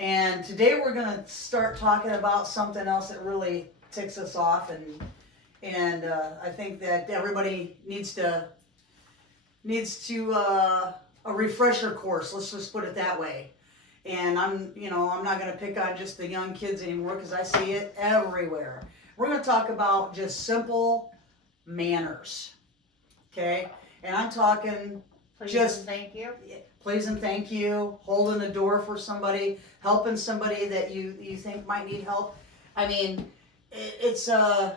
And today we're gonna start talking about something else that really ticks us off, and I think that everybody needs a refresher course. Let's just put it that way. And I'm not gonna pick on just the young kids anymore because I see it everywhere. We're gonna talk about just simple manners, okay? And I'm talking Please just and thank you. please and thank you, holding the door for somebody, helping somebody that you think might need help. I mean, it's gonna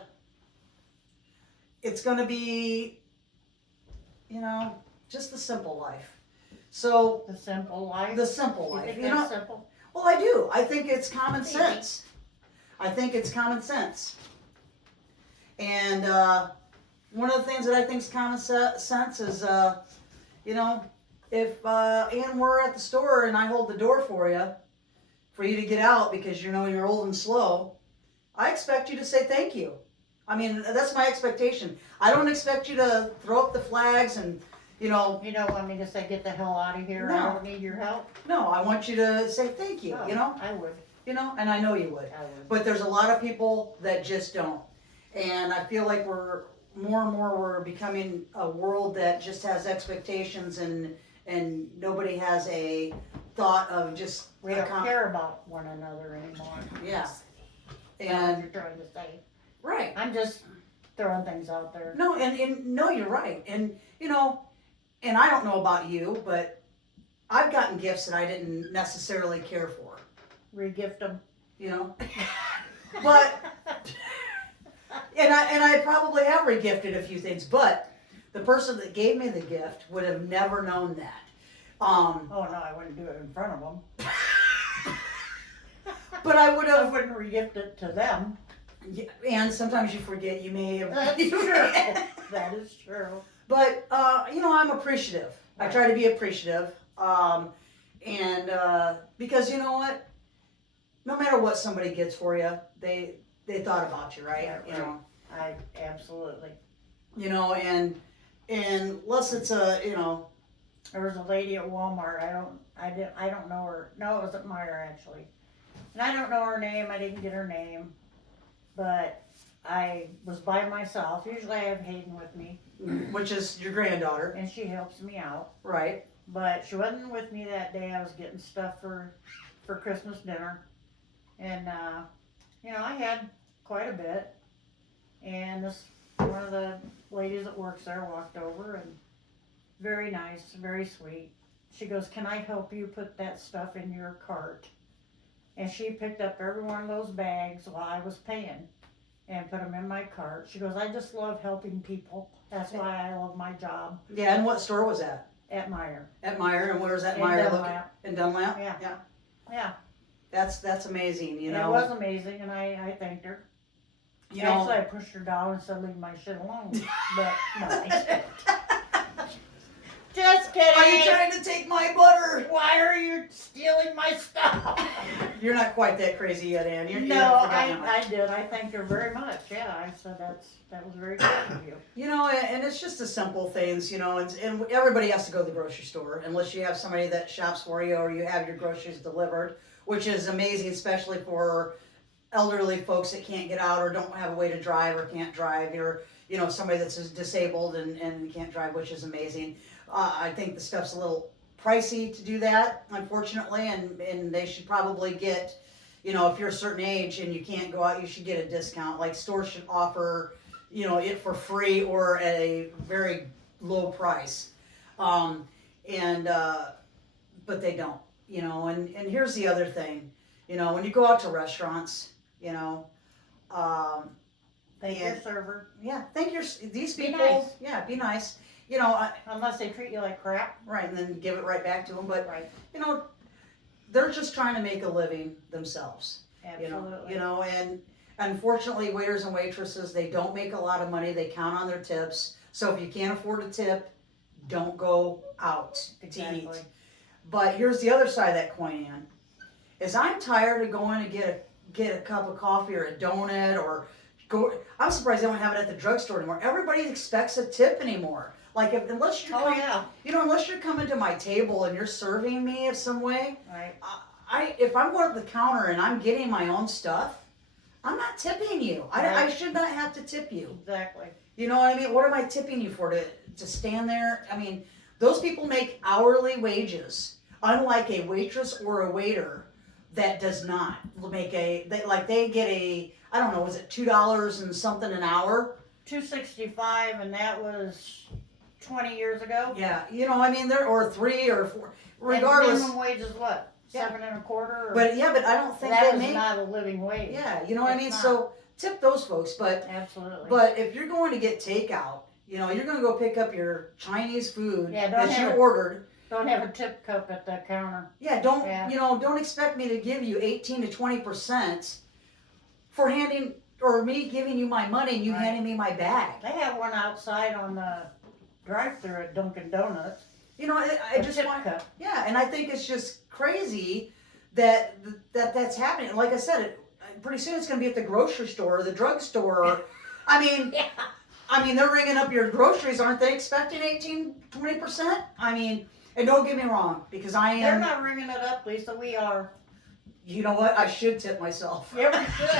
be, just the simple life. So The simple life. the simple You life, think that's simple? Well, I do. I think it's common Easy. sense. I think it's common sense. And one of the things that I think is common sense is, if Ann were at the store and I hold the door for you to get out because you're old and slow, I expect you to say thank you. I mean, that's my expectation. I don't expect you to throw up the flags and, You don't want me to say, get the hell out of here, No. I don't need your help? no, I want you to say thank you, Oh, I would. and I know you would. I would. But there's a lot of people that just don't. And I feel like we're more and more we're becoming a world that just has expectations and nobody has a thought of just We don't care about one another anymore. Yeah. That's what And you're trying to say. right. I'm just throwing things out there. No, and no, you're right. And and I don't know about you, but I've gotten gifts that I didn't necessarily care for. Regift them. But and I probably have regifted a few things, but the person that gave me the gift would have never known that. Oh no, I wouldn't do it in front of them. But I would I have, wouldn't regift it to them. and sometimes you forget, you may have. That's true. That is true. But, I'm appreciative. I Right. try to be appreciative. Because you know what? No matter what somebody gets for you, they thought about you, right? Yeah, right. I absolutely. And unless it's There was a lady at Walmart. I don't know her. No, it was at Meyer actually. And I don't know her name. I didn't get her name. But I was by myself. Usually I have Hayden with me, which is your granddaughter, and she helps me out. right? But she wasn't with me that day. I was getting stuff for Christmas dinner. And, I had quite a bit. And one of the ladies that works there walked over and very nice, very sweet. She goes, "Can I help you put that stuff in your cart?" And she picked up every one of those bags while I was paying and put them in my cart. She goes, "I just love helping people. That's why I love my job." Yeah, and what store was that? At Meyer. At Meyer, and where's that In Meyer Dunlap. in Dunlap? Yeah. Yeah. That's amazing, And it was amazing, and I thanked her. Actually, I pushed her down and said, "Leave my shit alone." But no, I didn't. Just kidding. Are you trying to take my butter? Why are you stealing my stuff? You're not quite that crazy yet, Ann. You No, haven't forgotten how much. I did. I thanked her very much. Yeah, I said that was very kind of you. And it's just the simple things, and everybody has to go to the grocery store unless you have somebody that shops for you or you have your groceries delivered, which is amazing, especially for elderly folks that can't get out or don't have a way to drive or can't drive, or somebody that's disabled and can't drive, which is amazing. I think the stuff's a little pricey to do that, unfortunately, and they should probably get, if you're a certain age and you can't go out, you should get a discount. Like stores should offer, it for free or at a very low price. But they don't, and here's the other thing, when you go out to restaurants, Thank your server. yeah, these Be people, nice. yeah, be nice, Unless they treat you like crap. right, and then give it right back to them, but, Right. they're just trying to make a living themselves. Absolutely. And unfortunately, waiters and waitresses, they don't make a lot of money. They count on their tips. So if you can't afford a tip, don't go out to Exactly. eat. But here's the other side of that coin, Ann, is I'm tired of going to get a cup of coffee or a donut or go. I'm surprised they don't have it at the drugstore anymore. Everybody expects a tip anymore. Like unless you're Oh yeah. unless you're coming to my table and you're serving me in some way, Right. if I'm going up the counter and I'm getting my own stuff, I'm not tipping you. I Right. should not have to tip you. Exactly. You know what I mean? What am I tipping you for? To stand there? I mean, those people make hourly wages, unlike a waitress or a waiter that does not make they get I don't know, was it $2 and something an hour? $2.65, and that was 20 years ago. Yeah, you know, I mean, or 3 or 4, regardless. And minimum wage is what? Yeah. 7.25. Or, But yeah, but I don't think that they is make. not a living wage. Yeah, you know what I It's mean. not. So tip those folks, but Absolutely. but if you're going to get takeout, you know, you're going to go pick up your Chinese food Yeah, don't that you have it. ordered. Don't have a tip cup at the counter. Yeah, don't Yeah. you know? Don't expect me to give you 18 to 20% for handing or me giving you my money and you Right. handing me my bag. They have one outside on the drive-through at Dunkin' Donuts. You know, I A just tip want. cup. Yeah, and I think it's just crazy that that's happening. Like I said, pretty soon it's going to be at the grocery store or the drugstore. I mean, Yeah. they're ringing up your groceries. Aren't they expecting 18, 20%? I mean, and don't get me wrong, because I They're am. not ringing it up, Lisa. We are. You know what? I should tip myself. Yeah, we should.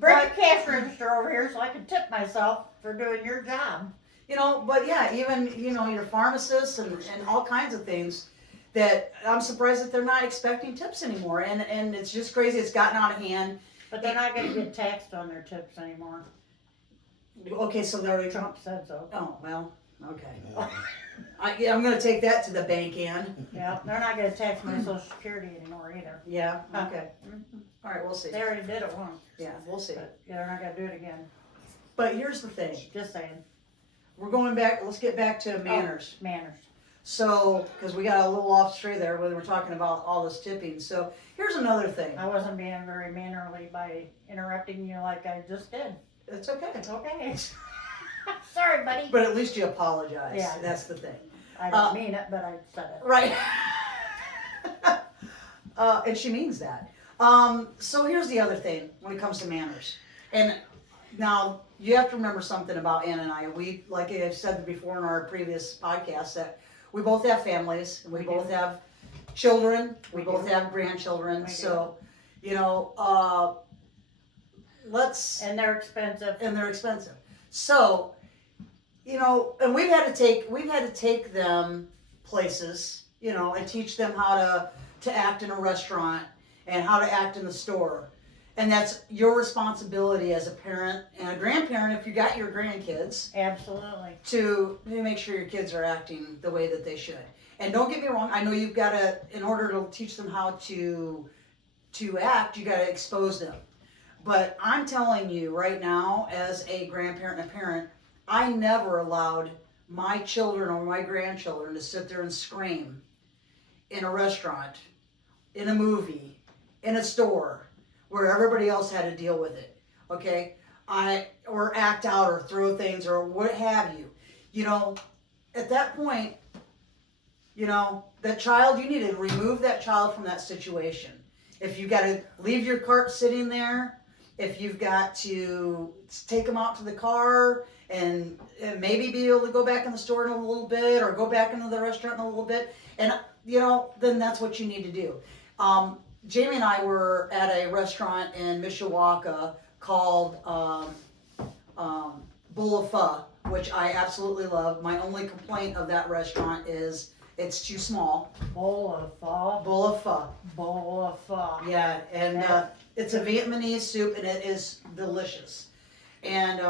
Bring the cash register over here so I can tip myself for doing your job. You know, but yeah, even, you know, your pharmacists and all kinds of things that I'm surprised that they're not expecting tips anymore. And it's just crazy. It's gotten out of hand. But they're not going to get taxed on their tips anymore. Okay, so they're. Trump said so. Oh, well, okay. I'm going to take that to the bank, Ann. Yeah, they're not going to tax my Social Security anymore either. Yeah, okay. Mhm. All right, we'll see. They already did it once. Yeah, we'll see. But yeah, they're not going to do it again. But here's the thing. Just saying. We're going back, let's get back to manners. Manners. So, because we got a little off stray there when we're talking about all this tipping. So, here's another thing. I wasn't being very mannerly by interrupting you like I just did. It's okay. Okay. Sorry, buddy. But at least you apologize. Yeah. That's the thing. I didn't mean it, but I said it. Right. And she means that. So here's the other thing when it comes to manners. And now you have to remember something about Ann and I. We, like I've said before in our previous podcast, that we both have families and we both have children. We both have grandchildren. We So, you know, And they're expensive. and they're expensive. So, you know, and we've had to take them places, you know, and teach them how to act in a restaurant and how to act in the store. And that's your responsibility as a parent and a grandparent if you got your grandkids Absolutely. to make sure your kids are acting the way that they should. And don't get me wrong, I know you've got to, in order to teach them how to act, you got to expose them. But I'm telling you right now, as a grandparent and a parent, I never allowed my children or my grandchildren to sit there and scream in a restaurant, in a movie, in a store, where everybody else had to deal with it. Okay? Or act out or throw things or what have you. You know, at that point, you know, that child, you need to remove that child from that situation. If you got to leave your cart sitting there, if you've got to take them out to the car and maybe be able to go back in the store in a little bit or go back into the restaurant in a little bit, and you know, then that's what you need to do. Jamie and I were at a restaurant in Mishawaka called Bowl of Pho, which I absolutely love. My only complaint of that restaurant is it's too small. Bowl of pho. Bowl of Pho. Bowl of pho. Yeah, and Yeah. it's a Vietnamese soup, and it is delicious. And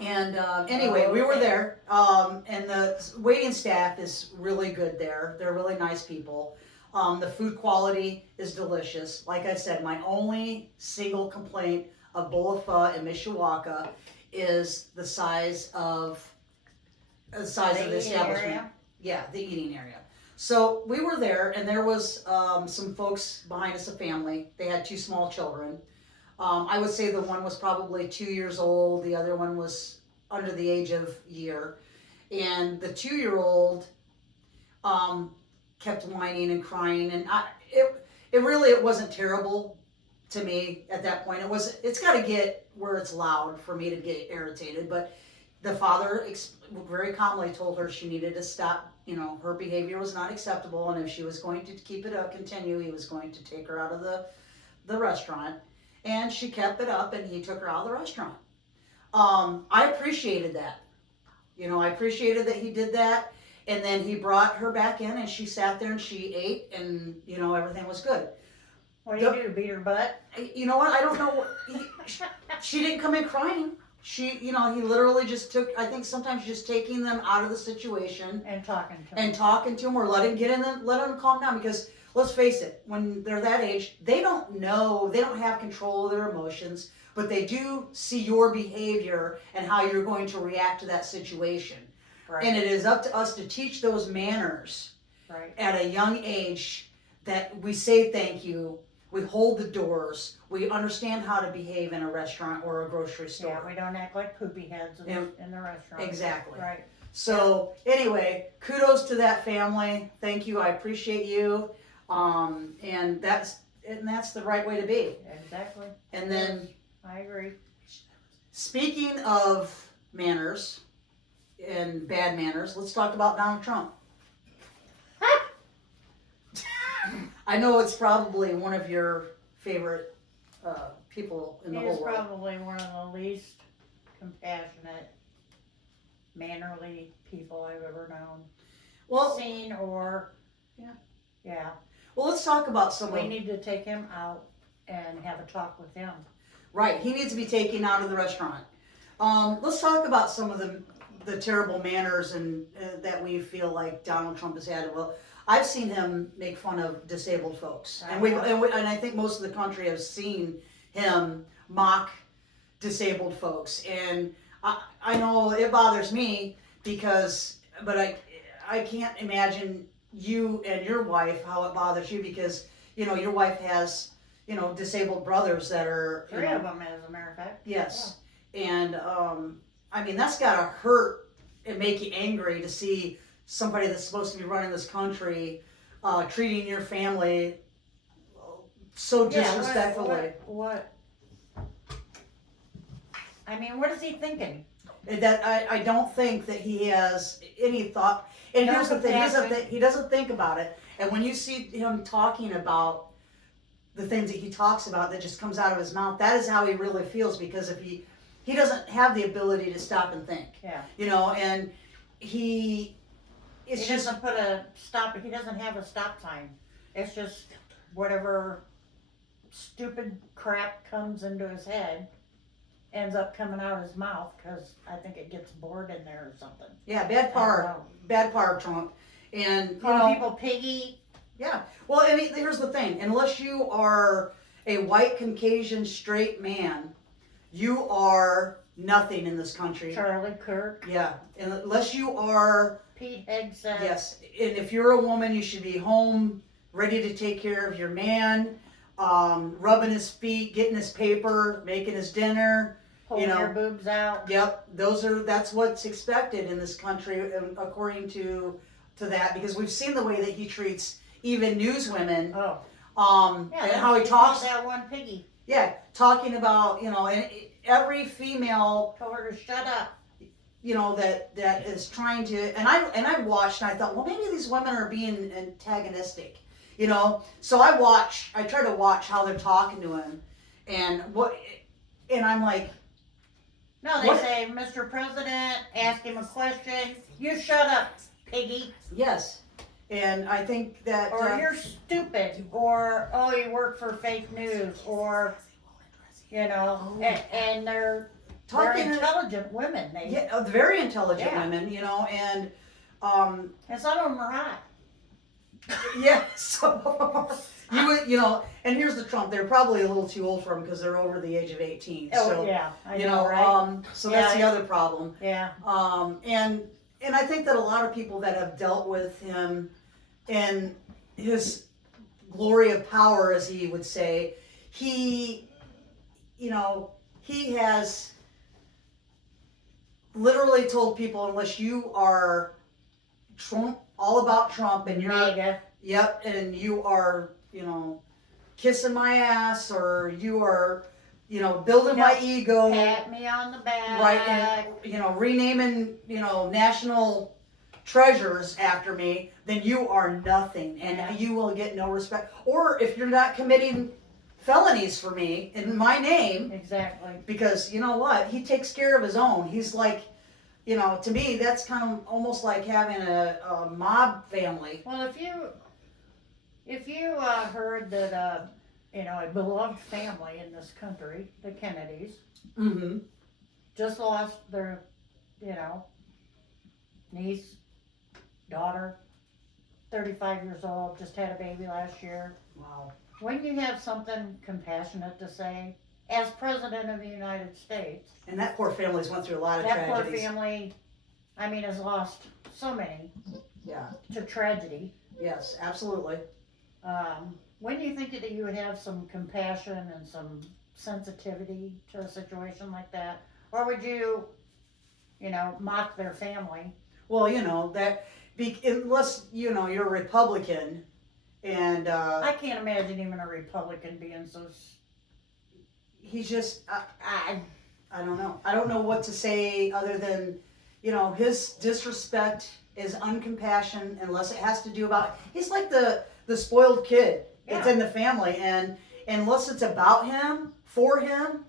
anyway, we were there, and the waiting staff is really good there. They're really nice people. The food quality is delicious. Like I said, my only single complaint of Bowl of Pho in Mishawaka is the size of the eating establishment. area? Yeah, the eating area. So we were there, and there was some folks behind us, a family. They had two small children. I would say the one was probably 2 years old. The other one was under the age of year. And the 2-year-old kept whining and crying. And it wasn't terrible to me at that point. It's got to get where it's loud for me to get irritated. But the father very calmly told her she needed to stop, you know, her behavior was not acceptable, and if she was going to keep it up, continue, he was going to take her out of the restaurant. And she kept it up, and he took her out of the restaurant. I appreciated that. You know, I appreciated that he did that. And then he brought her back in, and she sat there and she ate, and, you know, everything was good. What do you do, beat her butt? You know what? I don't know. She didn't come in crying. She, you know, he literally just took, I think sometimes just taking them out of the situation And talking to and him. talking to them, or letting get in them, let them calm down, because let's face it, when they're that age, they don't know, they don't have control of their emotions, but they do see your behavior and how you're going to react to that situation. Right. And it is up to us to teach those manners Right. at a young age, that we say thank you, we hold the doors, we understand how to behave in a restaurant or a grocery store. Yeah, we don't act like poopy heads in the restaurant. Exactly. Right. So anyway, kudos to that family. Thank you. I appreciate you. And that's the right way to be. Exactly. And then, I agree. speaking of manners and bad manners, let's talk about Donald Trump. I know it's probably one of your favorite people in the He is whole world. probably one of the least compassionate, mannerly people I've ever known. Well, Seen or. Yeah. Yeah. well, let's talk about some We of. need to take him out and have a talk with him. Right, he needs to be taken out of the restaurant. Let's talk about some of the terrible manners and that we feel like Donald Trump has had. Well, I've seen him make fun of disabled folks, and and I think most of the country has seen him mock disabled folks. And I know it bothers me but I can't imagine you and your wife how it bothers you, because you know your wife has, you know, disabled brothers that are, you Three know, of them, as a matter of fact. yes. And I mean, that's gotta hurt and make you angry to see somebody that's supposed to be running this country treating your family so disrespectfully. What? I mean, what is he thinking? That I don't think that he has any thought. And No here's the thing, compassion. he doesn't think about it. And when you see him talking about the things that he talks about that just comes out of his mouth, that is how he really feels, because if he doesn't have the ability to stop and think, Yeah. you know, and it's He just, doesn't put a stop. He doesn't have a stop sign. It's just whatever stupid crap comes into his head ends up coming out of his mouth, because I think it gets bored in there or something. yeah, I don't know. bad part, Trump. And, you Call know, people piggy. yeah. Well, and here's the thing, unless you are a white Caucasian straight man, you are nothing in this country. Charlie Kirk, Yeah, and unless you are, Pete Hegseth. yes, and if you're a woman, you should be home, ready to take care of your man, rubbing his feet, getting his paper, making his dinner. Pulling you know, your boobs out. Yep, that's what's expected in this country, according to that, because we've seen the way that he treats even newswomen, Oh. Yeah, and how he called talks. that one piggy. Yeah, talking about, you know, and every female, Told her to shut up. you know, that is trying to, and I watched and I thought, well, maybe these women are being antagonistic, you know. So I try to watch how they're talking to him, and I'm like, No, they What? say, Mr. President, ask him a question. You shut up, piggy. yes, and I think that, Or you're stupid. Or, oh, you work for fake news. Or, you know, and they're talking, intelligent women. very intelligent Yeah. women, you know, and And some of them are hot. yeah, so you know, and here's the Trump. They're probably a little too old for him because they're over the age of 18. Oh, So yeah. I you know, know, right? so that's the Yeah. other problem. Yeah. And I think that a lot of people that have dealt with him and his glory of power, as he would say, he has literally told people, unless you are Trump, all about Trump, and you're, Mega. yep, and you are, you know, kissing my ass, or you are, you know, building my ego, Pat me on the back. right, and, you know, renaming, you know, national treasures after me, then you are nothing, and Yeah. you will get no respect. Or if you're not committing felonies for me in my name, Exactly. because you know what, he takes care of his own. He's like, you know, to me, that's kind of almost like having a mob family. Well, if you heard that you know, a beloved family in this country, the Kennedys, Mm-hmm. just lost their, you know, niece, daughter, 35 years old, just had a baby last year. Wow. When you have something compassionate to say, as President of the United States, And that poor family's went through a lot of that poor tragedies. family, I mean, has lost so many Yeah. to tragedy. Yes, absolutely. When do you think that you would have some compassion and some sensitivity to a situation like that? Or would you, you know, mock their family? Well, you know that unless you know you're a Republican, and I can't imagine even a Republican being so. he's just I don't know. I don't know what to say other than, you know, his disrespect is uncompassion unless it has to do about. He's like the spoiled kid that's Yeah. in the family, and unless it's about him for him,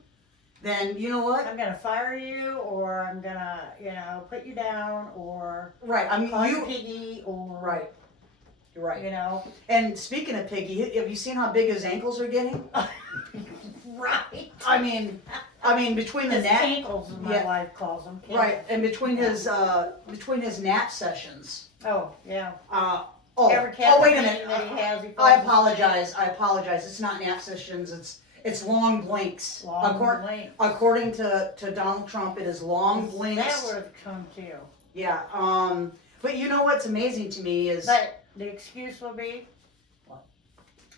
then you know what? I'm gonna fire you, or I'm gonna, you know, put you down, or Right. I mean, call you you. piggy, or Right. You're right. you know, And speaking of Piggy, have you seen how big his ankles are getting? right. I mean between the His nap, ankles, as my Yeah. wife calls them. right, and between his nap sessions. Oh yeah. Every cat Oh, wait a minute. that he has, he falls I asleep. apologize. I apologize. It's not nap sessions. It's long blinks. Long blink. According to Donald Trump, it is long blinks. That would have come too. Yeah. But you know what's amazing to me is. But the excuse will be, What?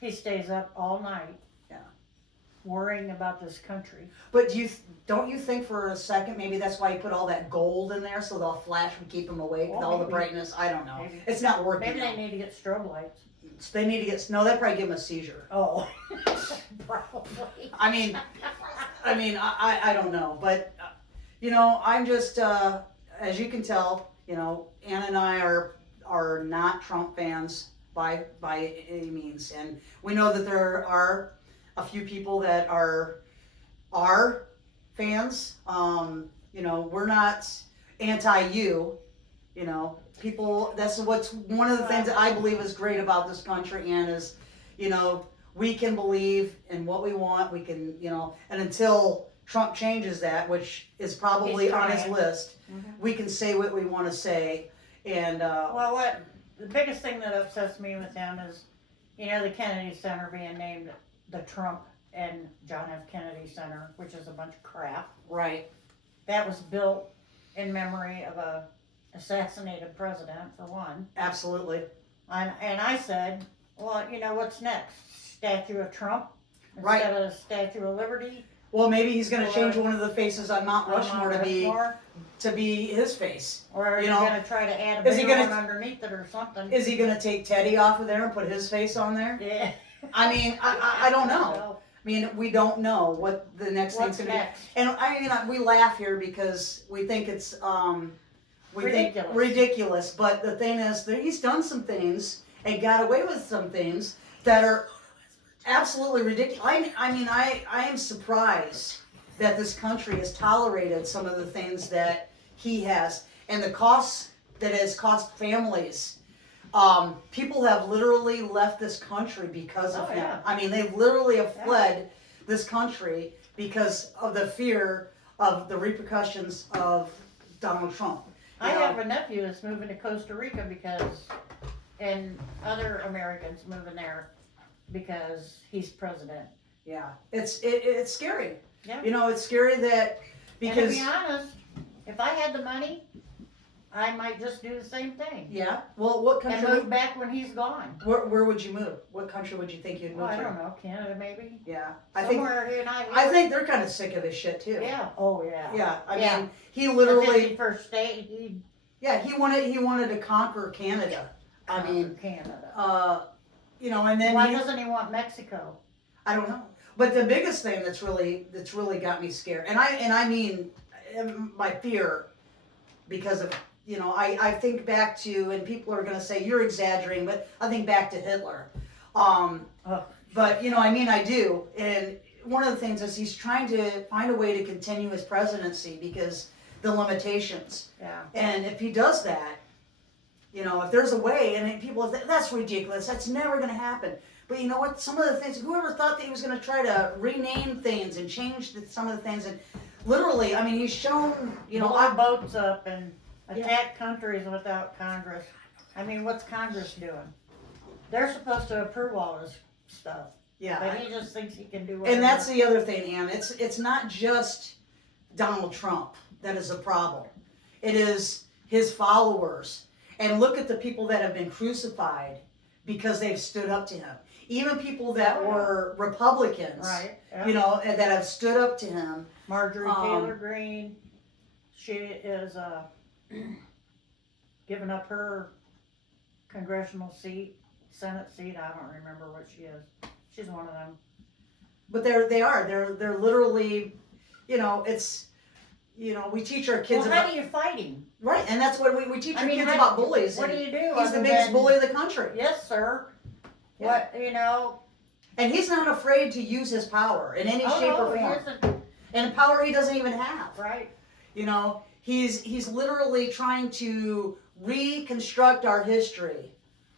he stays up all night. Yeah. Worrying about this country. But don't you think for a second maybe that's why you put all that gold in there so they'll flash and keep them awake with Well, all the maybe. brightness? I don't know. Maybe. It's not working. Maybe now. they need to get strobe lights. They need to get no. They probably give them a seizure. Oh, probably. I mean, I don't know, but you know, I'm just as you can tell, you know, Anna and I are not Trump fans by any means, and we know that there are a few people that are fans. You know, we're not anti-you. You know, people. That's what's one of the things that I believe is great about this country, and is, you know, we can believe in what we want. We can, you know, and until Trump changes that, which is probably He's on his trying. list, Mhm. we can say what we want to say. And Well, the biggest thing that upsets me with him is, you know, the Kennedy Center being named the Trump and John F. Kennedy Center, which is a bunch of crap. right, That was built in memory of a assassinated president, for one. absolutely, And I said, well, you know, what's next? Statue of Trump Right. instead of Statue of Liberty? well, maybe he's going to Or- change one of the faces on Mount on Rushmore Mount to Rushmore? be his face. Or are you you know, going to try to add a is he bigger gonna- one underneath it or something? Is he going to take Teddy off of there and put his face on there? Yeah. I mean, I don't know. I mean, we don't know what the next What's thing's going to be. next? And I mean, we laugh here because we think it's we think Ridiculous. ridiculous. But the thing is that he's done some things and got away with some things that are absolutely ridiculous. I am surprised that this country has tolerated some of the things that he has, and the costs that it has cost families. People have literally left this country because of Oh, him. yeah. I mean, they literally have Yeah. fled this country because of the fear of the repercussions of Donald Trump. I You know? have a nephew that's moving to Costa Rica and other Americans moving there because he's president. Yeah, it's scary. Yeah. You know, it's scary that And to because be honest, if I had the money, I might just do the same thing. yeah. Well, what And country? move back when he's gone. Where would you move? What country would you think you'd move Well, I to? don't know, Canada maybe? Yeah, I think Somewhere here in think they're kind of sick of his shit too. Yeah. Oh, yeah. Yeah, I Yeah. mean, he The literally, 51st state, he yeah, he wanted to conquer Canada. I mean, Canada. you know, and then Why he, doesn't he want Mexico? I don't know. But the biggest thing that's really got me scared, and I mean my fear because of you know, I think back to, and people are going to say you're exaggerating, but I think back to Hitler. Oh. But, you know, I mean, I do. And one of the things is he's trying to find a way to continue his presidency because the limitations. Yeah. And if he does that, you know, if there's a way, and people think that's ridiculous, that's never going to happen. But you know what? Some of the things, whoever thought that he was going to try to rename things and change some of the things, and literally, I mean, he's shown, you know, blow boats up and attack countries without Congress. I mean, what's Congress doing? They're supposed to approve all this stuff. yeah. But he just thinks he can do whatever. And that's the other thing, Ann. It's not just Donald Trump that is a problem. It is his followers. And look at the people that have been crucified because they've stood up to him. Even people that were Republicans, right. Yeah. you know, that have stood up to him. Marjorie Taylor Greene, she is giving up her congressional seat, Senate seat. I don't remember what she is. She's one of them. But they're literally, you know, it's, you know, we teach our kids Well, how about, do you fight him? right, and that's what we teach I our mean, kids how- about bullies. What and do you do? he's the other biggest than, bully of the country. Yes, sir. Yeah. What, you know? And he's not afraid to use his power in any Oh, shape no, or he form. isn't. And power he doesn't even have. Right. You know, he's literally trying to reconstruct our history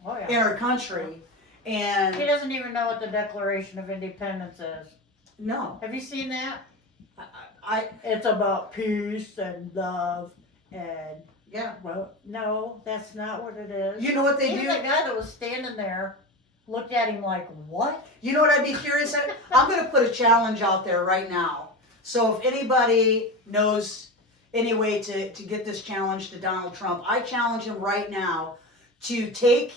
Oh, yeah. in our country. And He doesn't even know what the Declaration of Independence is. no, Have you seen that? I It's about peace and love and, yeah. well, no, that's not what it is. You know what they Even do? the guy that was standing there looked at him like, what? You know what I'd be curious at? I'm going to put a challenge out there right now. So if anybody knows any way to get this challenge to Donald Trump, I challenge him right now to take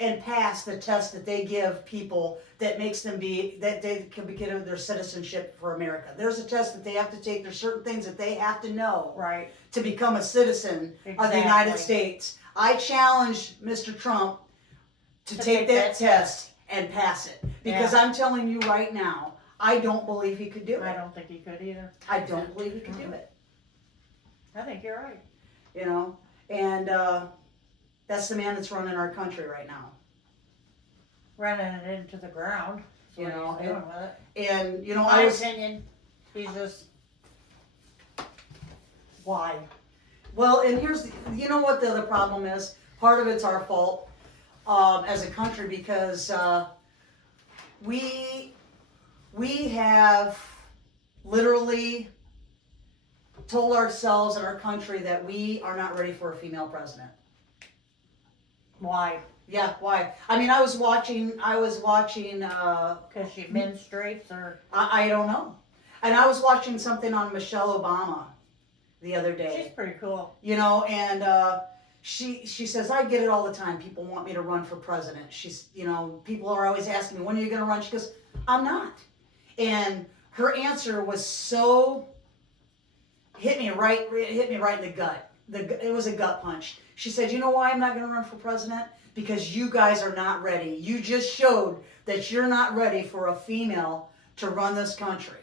and pass the test that they give people that makes them that they can get their citizenship for America. There's a test that they have to take. There's certain things that they have to know Right. to become a citizen of the United States. I challenge Mr. Trump to take that test and pass it. Because Yeah. I'm telling you right now, I don't believe he could do I it. don't think he could either. I don't believe he could do it. I think you're right. You know? And that's the man that's running our country right now. Running it into the ground. That's You what know, he's doing with it. And, you know, My opinion, he's just, why? Well, and you know what the other problem is? Part of it's our fault as a country because we have literally told ourselves and our country that we are not ready for a female president. Why? Yeah, why? I mean, I was watching, Because she menstruates or I don't know. And I was watching something on Michelle Obama the other day. she's pretty cool. You know, and she says, I get it all the time. People want me to run for president. She's, you know, people are always asking me, when are you going to run? She goes, I'm not. And her answer was so, hit me right in the gut. It was a gut punch. She said, you know why I'm not going to run for president? Because you guys are not ready. You just showed that you're not ready for a female to run this country.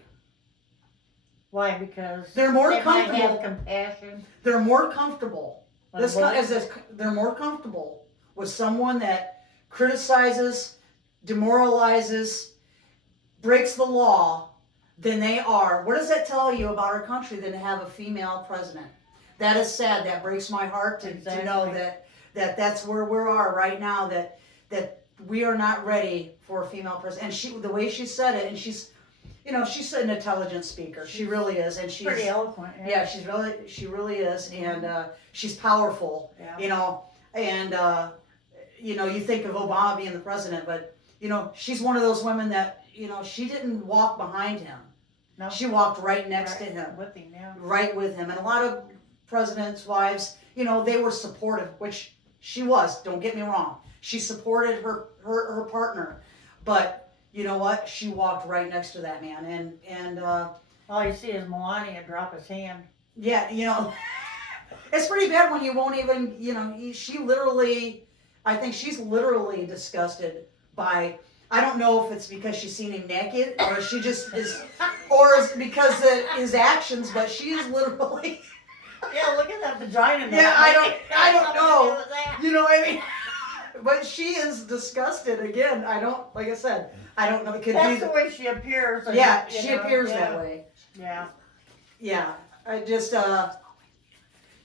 Why? Because They're more they might comfortable. have compassion. They're more comfortable. With boys. They're more comfortable with someone that criticizes, demoralizes, breaks the law than they are. What does that tell you about our country than to have a female president? That is sad. That breaks my heart to know that that's where we are right now. That we are not ready for a female president. And the way she said it, and she's an intelligent speaker. She really is, and she's Pretty eloquent. yeah, she really is, and she's powerful. Yeah. You know, and you think of Obama being the president, but she's one of those women that she didn't walk behind him. No. She walked right next to him, With him, yeah. right with him. And a lot of presidents' wives, they were supportive, which she was. Don't get me wrong. She supported her partner, but you know what? She walked right next to that man, and All you see is Melania drop his hand. yeah, it's pretty bad when you won't even, she literally, I think she's literally disgusted by, I don't know if it's because she's seen him naked or she just is, or it's because of his actions, but she is literally, Yeah, look at that vagina. Yeah, I don't Something to do know. with that. You know what I mean? But she is disgusted again. I don't, like I said, I don't know. It could That's be. the way she appears. and, Yeah, you she know, appears yeah. that way. Yeah. Yeah, I just,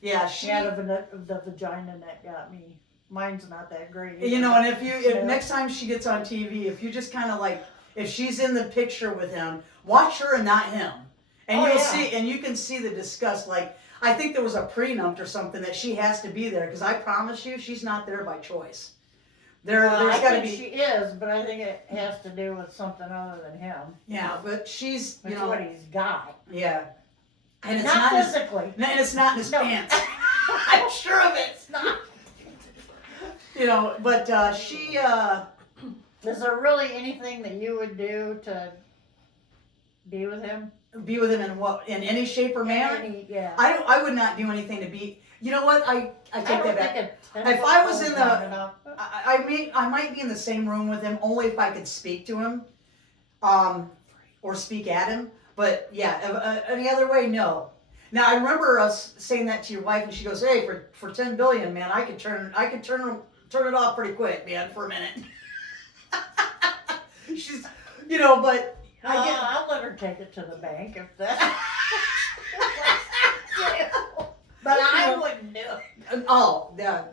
yeah, she. Yeah, the vagina that got me. Mine's not that great. You know, and if Yeah. next time she gets on TV, if you just kind of like, if she's in the picture with him, watch her and not him, and Oh, you'll yeah. see, and you can see the disgust. Like, I think there was a prenup or something that she has to be there because I promise you, she's not there by choice. There's I got to think be. she is, but I think it has to do with something other than him. Yeah, but she's, you It's know, what he's got. yeah, and it's Not not, his, physically. and it's not in his No. pants. I'm sure of it. It's not. You know, but she. Is there really anything that you would do to be with him? Be with him in what, in any shape or manner? Yeah. I would not do anything to be. You know what? I take that back. If I was in the- I might be in the same room with him only if I could speak to him, or speak at him. But yeah, any other way, no. Now I remember us saying that to your wife, and she goes, "Hey, for 10 billion, man, I could turn it off pretty quick, man, for a minute." She's, you know, but I get. I'll let her take it to the bank if that. But I wouldn't do it. Oh, yeah.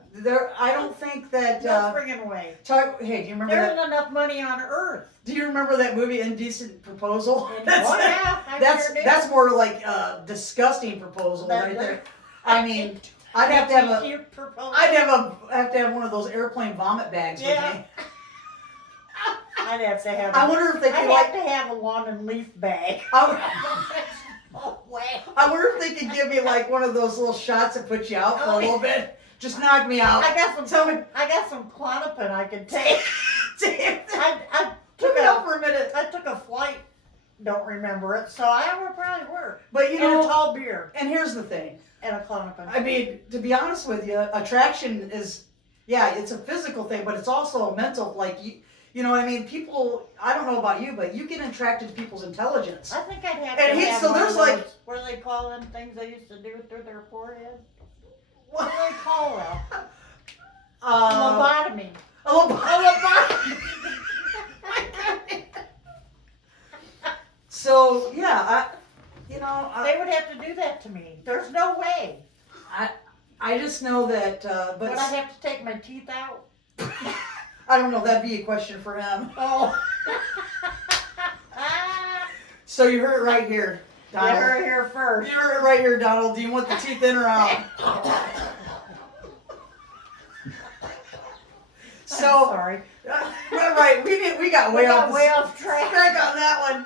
I don't think that. No friggin' way. Hey, do you remember There that? isn't enough money on earth. Do you remember that movie, Indecent Proposal? Oh yeah, I sure do. That's more like a disgusting proposal right there. I mean, I'd have to have a. Cute proposal. I'd have to have one of those airplane vomit bags Yeah. with me. I'd have to have. I wonder if they I'd could have like. to have a lawn and leaf bag. Oh, way. I wonder if they could give me like one of those little shots that put you out for a Oh, little bit. Just knock me out. I got some. Tell me. I got some Klonopin I could take. Damn. I Took took me out a for a minute. I took a flight. Don't remember it, so I would probably work. But you And a know, tall beer and here's the thing. and a Klonopin. I mean, to be honest with you, attraction is, yeah, it's a physical thing, but it's also a mental, like, you know what I mean? People, I don't know about you, but you get attracted to people's intelligence. I think I'd have And to he- have so one there's of like- those, what do they call them things they used to do through their forehead? What? What do they call that? Um, Lobotomy. a lobotomy. So, yeah, They would have to do that to me. There's no way. I just know that, but Would I have to take my teeth out? I don't know, that'd be a question for him. Oh. So you heard it right here, You Donald. heard it here first. You heard it right here, Donald. Do you want the teeth in or out? So, Sorry. right, we got way off track. track on that one.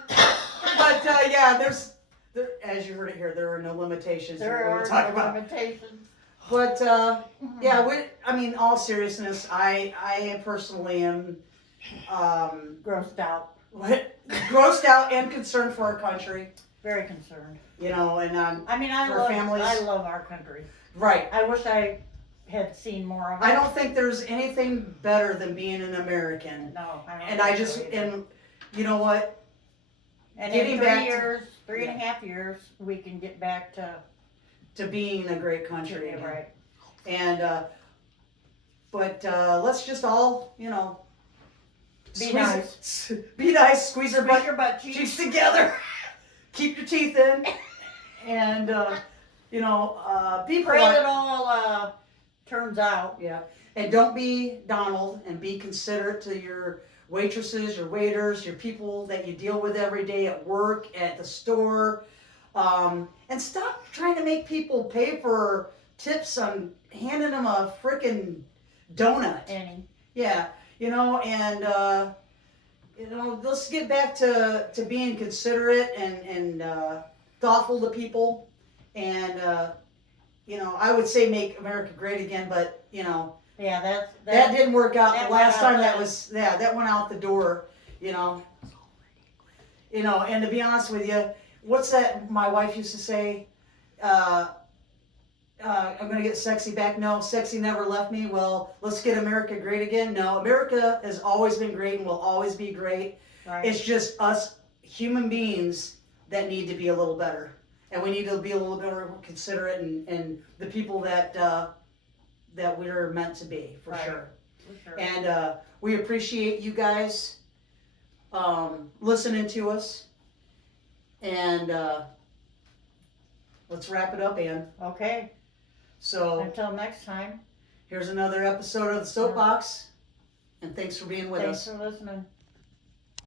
But yeah, there, as you heard it here, there are no limitations. There here are we're talking no about. limitations. But yeah, I mean, all seriousness, I personally am Grossed out. grossed out and concerned for our country. Very concerned. You know, and I mean, I For families. love our country. right. I wish I had seen more of it. I don't think there's anything better than being an American. No, I don't. And I think just, so either. and you know what? And getting in back to- 3 years, 3.5 years, we can get back To being a great country again. right. And, but let's just all, you know, Be be nice, squeeze our Squeeze your butt cheeks. cheeks together, keep your teeth in, and, you know, be Pray polite. that all turns out. Yeah, and don't be Donald, and be considerate to your waitresses, your waiters, your people that you deal with every day at work, at the store, and stop trying to make people pay for tips on handing them a frickin' donut. Annie. Yeah, you know, and you know, let's get back to being considerate and thoughtful to people, and you know, I would say make America great again, but you know, Yeah, that didn't work out that the went last out time. the- That went out the door. You know, and to be honest with you, what's that my wife used to say? I'm gonna get sexy back. No, sexy never left me. Well, let's get America great again. No, America has always been great and will always be great. Right. It's just us human beings that need to be a little better. And we need to be a little bit more considerate and the people that that we're meant to be, for Right. sure. For sure. And we appreciate you guys listening to us. And let's wrap it up, Ann. Okay, So until next time, here's another episode of the Soapbox. And thanks for being with thanks us. for listening.